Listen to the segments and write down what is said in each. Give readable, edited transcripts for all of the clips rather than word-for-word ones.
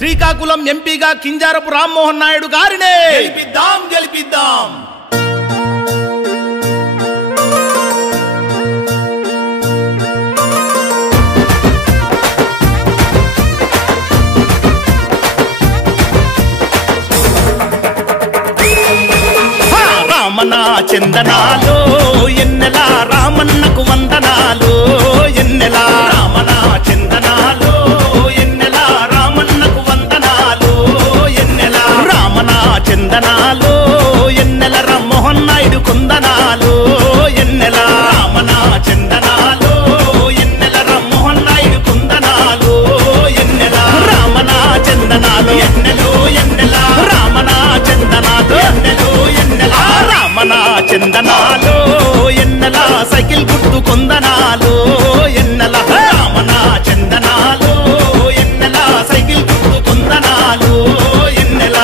శ్రీకాకుళం ఎంపీగా కింజారపు రామ్మోహన్ నాయుడు గారినే గెలిపిద్దాం గెలిపిద్దాం. రామన చందనాలు ఎన్నెల రామన్నకు వందనాలు ఎన్నెల రామన చందనాలు ఎన్నెల రామన్నకు వందనాలు ఎన్నెల రామన చందనాలు ఎన్నెల రామ్మోహన్ నాయుడు కుందనాలు ఎన్నెల రామన చందనాలు ఎన్నెల రామ్మోహన్ నాయుడు కుందనాలు ఎన్నెల రామన చందనాలు ఎన్నెలు ఎన్నెల రామన చందనాలు ఎన్నెలు ఎన్నెల రామన చందనాలు ఎన్నెల సైకిల్ గుర్తు కొందనాలు ఎన్నెల రామన చందనాలు ఎన్నెల సైకిల్ గుర్తు కొందనాలు ఎన్నెల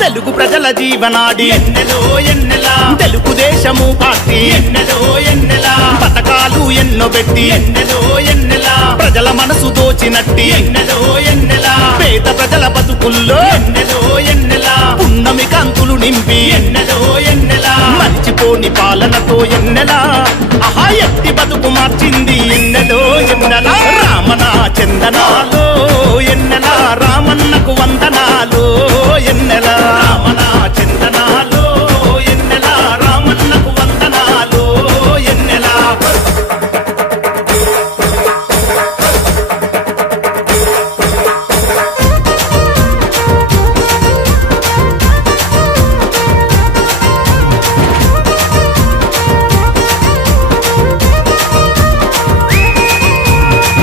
తెలుగు ప్రజల జీవనాడి ఎన్నెలో ఎన్నెల తెలుగుదేశము పార్టీ ఎన్నెలో ఎన్నెల పథకాలు ఎన్నో పెట్టి ఎన్నెలో ఎన్నెల ప్రజల మనసు దోచినట్టి ఎన్నెలో ఎన్నెల పేద ప్రజల బతుకుల్లో ఎన్నెలో ఎన్నెల పున్నమి కాంతులు నింపి ఎన్నెలో ఎన్నెల మర్చిపోని పాలనతో ఎన్నెల ఆహా ఎత్తి బతుకు మార్చింది ఎన్నెలో ఎన్నెల రామన చందనాలు ఎన్నెల రామన్నకు వందనాలు ఎన్నెల రామన చందనాలు ఎన్నెల రామన్నకు వందనాలు ఎన్నెల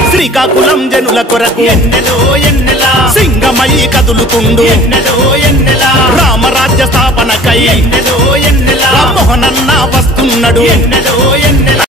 శ్రీకాకుళం జనుల కొరకు ఎన్నెలో ఎన్నెల సింగమై కదులుతుండు ఎన్నెలో ఎన్నెల రామరాజ్య స్థాపనకై ఎన్నెలో ఎన్నెల రామ్మోహనన్న వస్తున్నాడు ఎన్నెలో ఎన్నెల